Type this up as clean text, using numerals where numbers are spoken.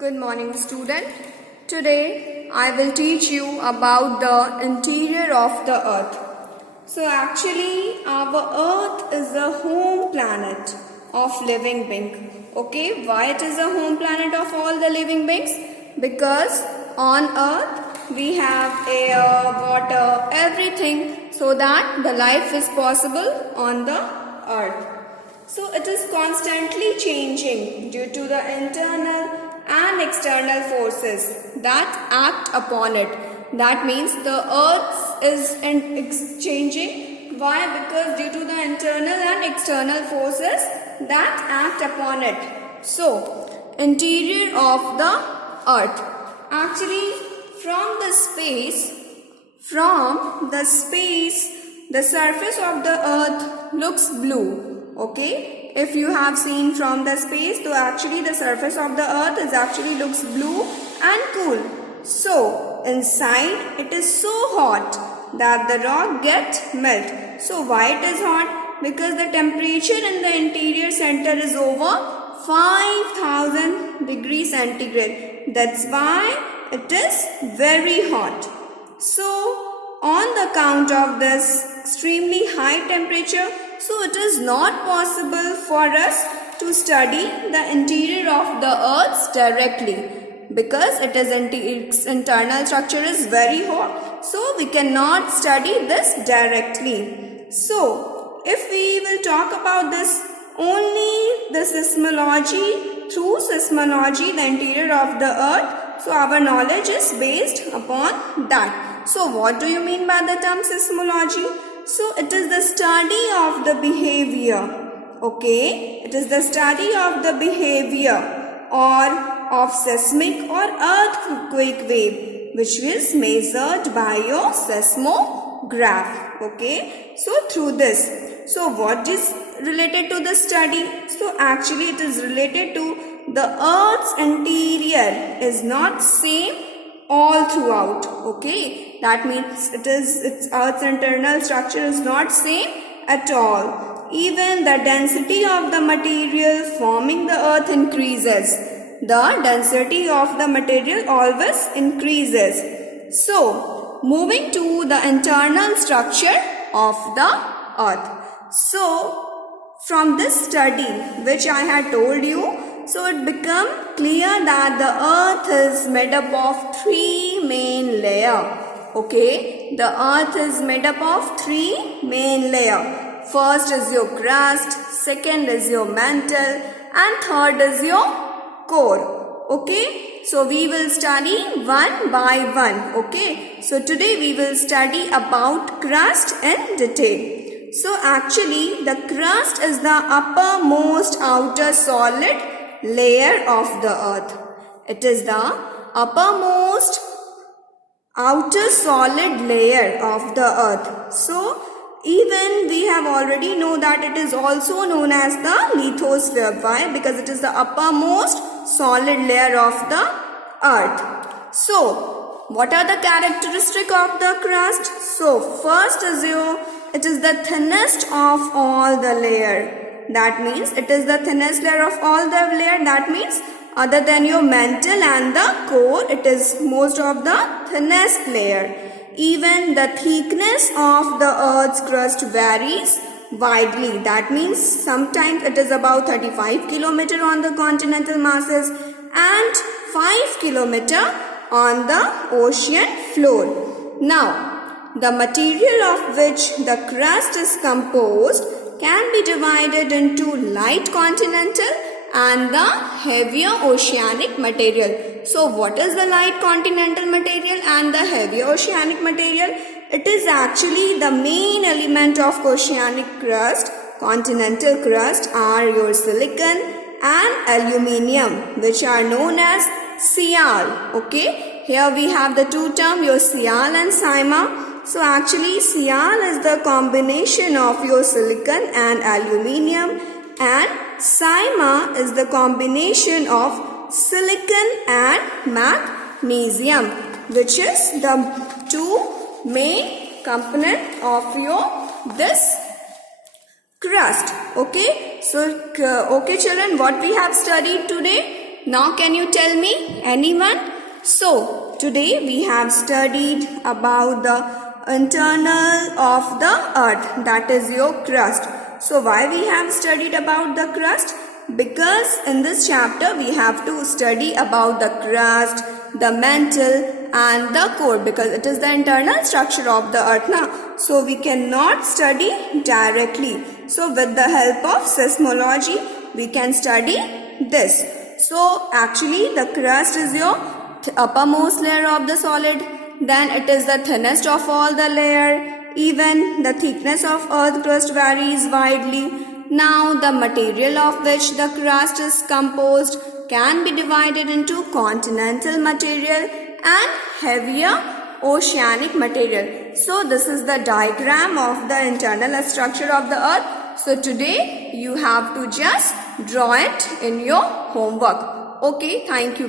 Good morning, student. Today I will teach you about the interior of the earth. So actually our earth is the home planet of living beings. Okay, why it is the home planet of all the living beings? Because on earth we have air, water, everything so that the life is possible on the earth. So it is constantly changing due to the internal and external forces that act upon it. That means the earth is changing. Why? Because due to the internal and external forces that act upon it. So, interior of the earth. Actually, from the space, the surface of the earth looks blue. Okay? If you have seen from the space, so actually the surface of the earth looks blue and cool. So, inside it is so hot that the rock gets melt. So, why it is hot? Because the temperature in the interior center is over 5000 degrees centigrade. That's why it is very hot. So, on the count of this extremely high temperature, so it is not possible for us to study the interior of the earth directly because its internal structure is very hot. So we cannot study this directly. So if we will talk about this only the seismology, through seismology, the interior of the earth, so our knowledge is based upon that. So what do you mean by the term seismology? So it is the study of the behavior. Okay, it is the study of the behavior or of seismic or earthquake wave which is measured by your seismograph. Okay, so through this. So what is related to the study? So actually it is related to the earth's interior is not same all throughout. Okay, that means its earth's internal structure is not same at all. Even the density of the material forming the earth increases. The density of the material always increases. So moving to the internal structure of the earth. So from this study which I had told you, so it became clear that the earth is made up of three main layers. Okay, the earth is made up of three main layers. First is your crust, second is your mantle, and third is your core. Okay, so we will study one by one. Okay, so today we will study about crust in detail. So actually the crust is the uppermost outer solid layer of the earth. It is the uppermost outer solid layer of the earth. So even we have already know that it is also known as the lithosphere. Why? Because it is the uppermost solid layer of the earth. So what are the characteristics of the crust? So first is it is the thinnest of all the layer. That means it is the thinnest layer of all the layer. That means other than your mantle and the core, it is most of the thinnest layer. Even the thickness of the earth's crust varies widely. That means sometimes it is about 35 km on the continental masses and 5 km on the ocean floor. Now, the material of which the crust is composed can be divided into light continental and the heavier oceanic material. So what is the light continental material and the heavier oceanic material? It is actually the main element of oceanic crust, continental crust, are your silicon and aluminium, which are known as Sial. Okay, here we have the two terms, your Sial and Sima. So actually Sial is the combination of your silicon and aluminium, and Sima is the combination of silicon and magnesium, which is the two main component of this crust. Okay, so okay children, what we have studied today? Now can you tell me? Anyone? So, today we have studied about the internal of the earth, that is your crust. So, why we have studied about the crust? Because in this chapter we have to study about the crust, the mantle and the core, because it is the internal structure of the earth now. So we cannot study directly. So with the help of seismology we can study this. So actually the crust is your uppermost layer of the solid. Then it is the thinnest of all the layer. Even the thickness of earth crust varies widely. Now the material of which the crust is composed can be divided into continental material and heavier oceanic material. So this is the diagram of the internal structure of the earth. So today you have to just draw it in your homework. Okay, thank you.